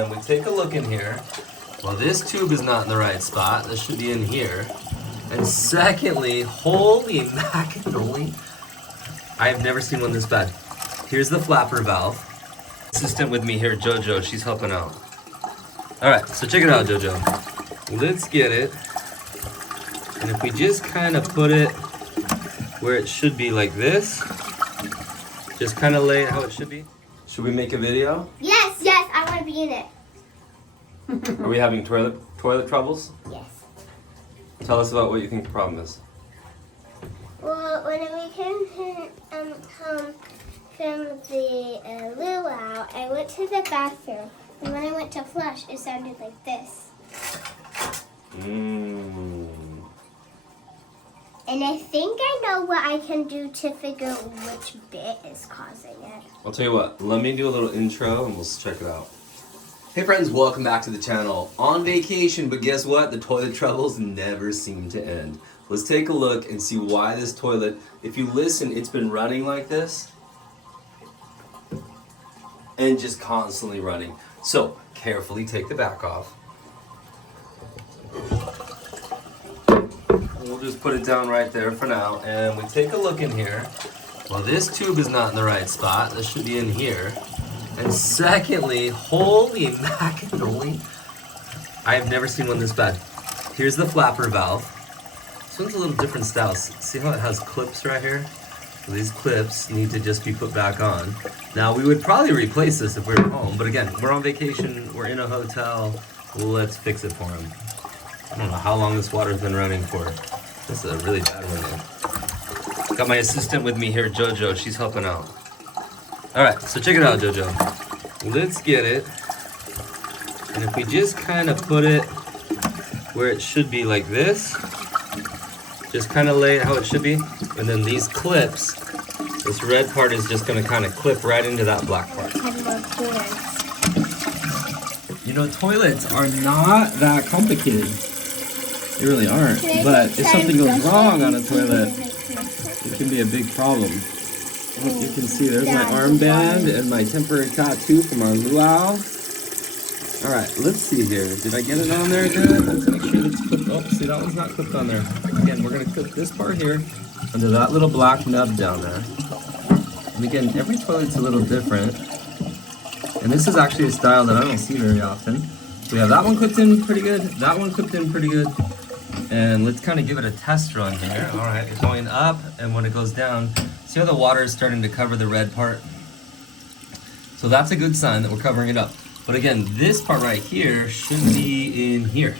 and we take a look in here. Well, this tube is not in the right spot. This should be in here. And secondly, holy macaroni, I have never seen one this bad. Here's the flapper valve. Assistant with me here, Jojo, she's helping out. All right, so check it out, Jojo. Let's get it. And if we just kind of put it where it should be like this, just kind of lay it how it should be. Should we make a video? Yes, I want to be in it. Are we having toilet troubles? Yes. Tell us about what you think the problem is. Well, when we came home from the luau, I went to the bathroom, and when I went to flush, it sounded like this. And I think I know what I can do to figure out which bit is causing it. I'll tell you what, let me do a little intro and we'll check it out. Hey friends, welcome back to the channel. On vacation, but guess what? The toilet troubles never seem to end. Let's take a look and see why this toilet, if you listen, it's been running like this and just constantly running. So carefully take the back off. We'll just put it down right there for now, and we take a look in here. Well, this tube is not in the right spot. This should be in here. And secondly, holy macaroni, I have never seen one this bad. Here's the flapper valve. This one's a little different style. See how it has clips right here? So these clips need to just be put back on. Now, we would probably replace this if we were home, but again, we're on vacation, we're in a hotel, let's fix it for him. I don't know how long this water's been running for. This is a really bad one. Got my assistant with me here, Jojo. She's helping out. All right, so check it out, Jojo. Let's get it. And if we just kind of put it where it should be like this, just kind of lay it how it should be. And then these clips, this red part is just going to kind of clip right into that black part. You know, toilets are not that complicated. They really aren't. But if something goes wrong on a toilet, it can be a big problem. You can see there's my armband and my temporary tattoo from our luau. All right, let's see here. Did I get it on there good? Let's make sure it's clipped. Oh, see, that one's not clipped on there. Again, we're going to clip this part here under that little black nub down there. And again, every toilet's a little different. And this is actually a style that I don't see very often. We have that one clipped in pretty good, that one clipped in pretty good. And let's kind of give it a test run here. All right, it's going up, and when it goes down, see how the water is starting to cover the red part? So that's a good sign that we're covering it up. But again, this part right here should be in here.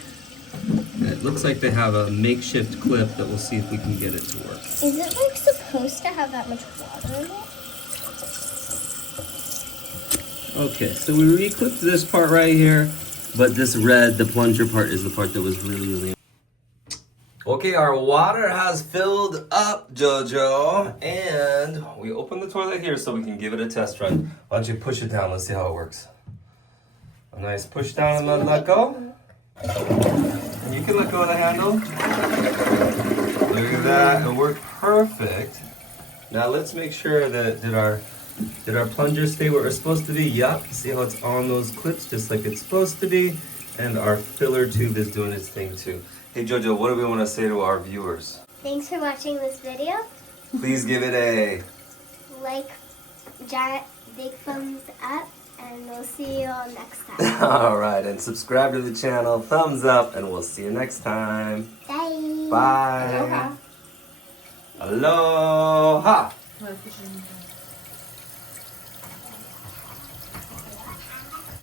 And it looks like they have a makeshift clip that we'll see if we can get it to work. Is it like supposed to have that much water in it? Okay, so we re-clipped this part right here, but this red, the plunger part, is the part that was really Okay, our water has filled up, Jojo, and we open the toilet here so we can give it a test run. Why don't you push it down? Let's see how it works. A nice push down and let go. And you can let go of the handle. Look at that, it worked perfect. Now let's make sure that did our plunger stay where it's supposed to be? Yup. See how it's on those clips just like it's supposed to be? And our filler tube is doing its thing too. Hey Jojo, what do we want to say to our viewers? Thanks for watching this video. Please give it a like, giant, big thumbs up, and we'll see you all next time. Alright, and subscribe to the channel, thumbs up, and we'll see you next time. Bye. Bye. Aloha. Aloha.